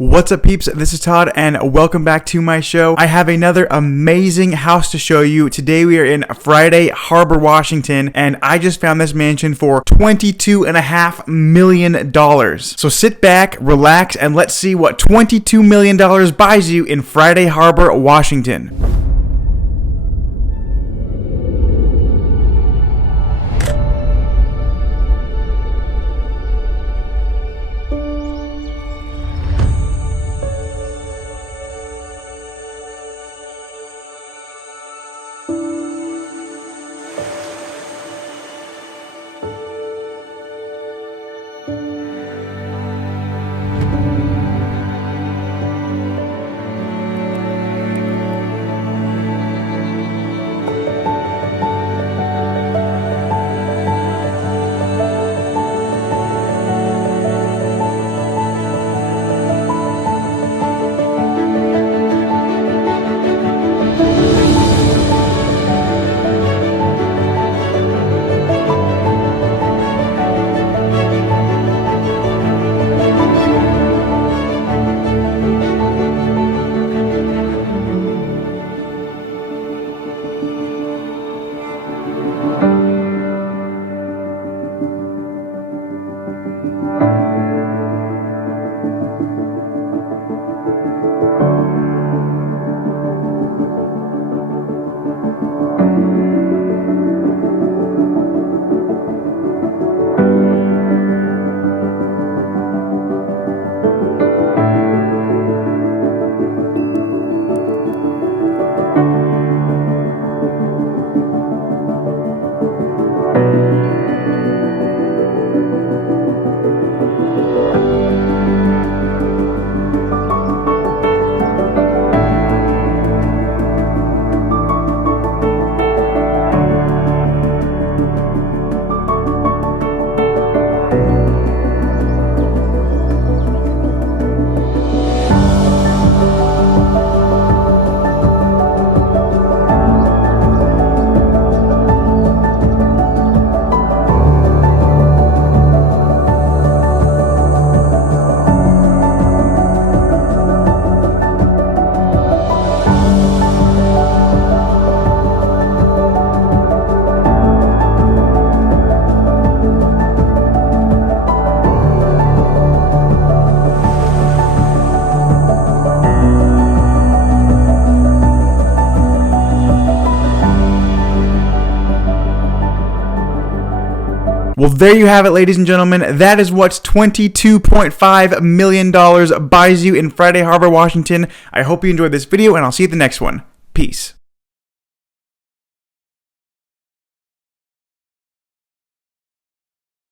What's up, peeps? This is Todd and welcome back to my show. I have another amazing house to show you. Today we are in Friday Harbor, Washington, and I just found this mansion for $22.5 million. So sit back, relax, and let's see what $22 million buys you in Friday Harbor, Washington. Well, there you have it, ladies and gentlemen. That is what $22.5 million buys you in Friday Harbor, Washington. I hope you enjoyed this video, and I'll see you at the next one. Peace.